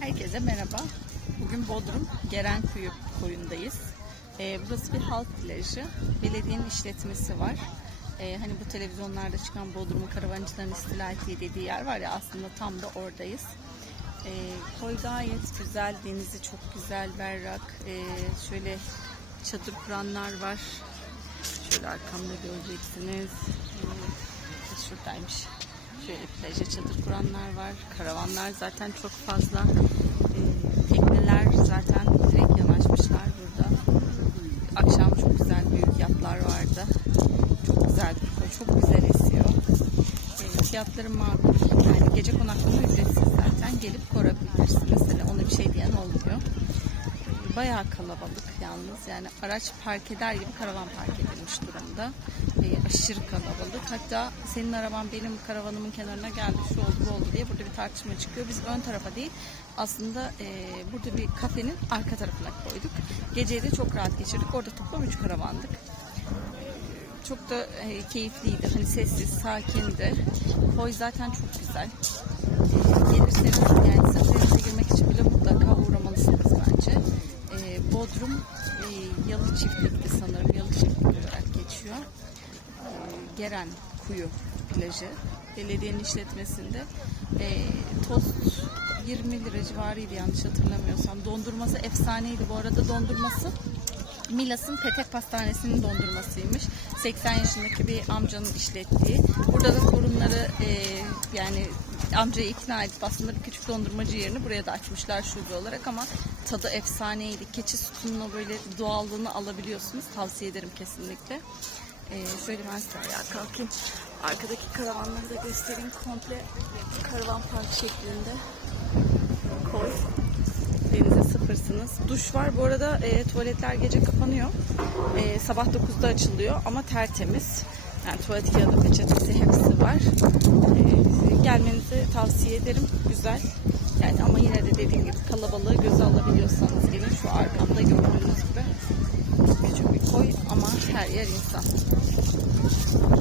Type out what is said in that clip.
Herkese merhaba. Bugün Bodrum Gerenkuyu koyundayız. Ee, burası bir halk plajı. Belediyenin işletmesi var. Ee, hani bu televizyonlarda çıkan Bodrum'u karavancıların istila ettiği dediği yer var ya aslında tam da oradayız. Ee, koy gayet güzel, denizi çok güzel, berrak. Ee, şöyle çadır kuranlar var. Şöyle arkamda göreceksiniz. Ee, şuradaymış. Şöyle plaja çadır kuranlar var. Karavanlar zaten çok fazla. Ee, tekneler zaten direkt yanaşmışlar burada. Akşam çok güzel büyük yatlar vardı. Çok güzel. Çok güzel esiyor. Ee, fiyatları makul. Yani gece konaklama ücretsiz zaten. Gelip korabilirsiniz. Yani ona bir şey diyen olmuyor. Bayağı kalabalık yalnız. Yani araç park eder gibi karavan park edilmiş durumda. Ee, aşırı kalabalık. Hatta senin araban benim karavanımın kenarına geldi şu oldu bu oldu diye burada bir tartışma çıkıyor. Biz ön tarafa değil aslında e, burada bir kafenin arka tarafına koyduk. Geceyi de çok rahat geçirdik. Orada toplam 3 karavandık. Çok da e, keyifliydi. Hani sessiz, sakindi. Koy zaten çok güzel. E, gelirseniz yani sırf girmek için bile mutlaka uğramalısınız bence. E, Bodrum e, Yalı Çiftlik'ti sanırım. Yalı Çiftlik olarak geçiyor. E, Geren Kuyu plajı. Belediyenin işletmesinde. E, tost 20 lira civarıydı yanlış hatırlamıyorsam. Dondurması efsaneydi bu arada dondurması. Milas'ın Petek Pastanesi'nin dondurmasıymış. 80 yaşındaki bir amcanın işlettiği. Burada da torunları e, yani amcayı ikna edip aslında bir küçük dondurmacı yerini buraya da açmışlar şube olarak ama tadı efsaneydi. Keçi sütunla böyle doğallığını alabiliyorsunuz. Tavsiye ederim kesinlikle. E, şöyle ben size ayağa kalkayım. Arkadaki karavanları da göstereyim. Komple karavan park şeklinde koy denize sıfırsınız. Duş var. Bu arada e, tuvaletler gece kapanıyor. E, sabah 9'da açılıyor ama tertemiz. Yani tuvalet kağıdı, peçetesi hepsi var. E, gelmenizi tavsiye ederim. Güzel. Yani ama yine de dediğim gibi kalabalığı göze alabiliyorsanız gelin. Şu arkamda gördüğünüz gibi küçük bir koy ama her yer insan.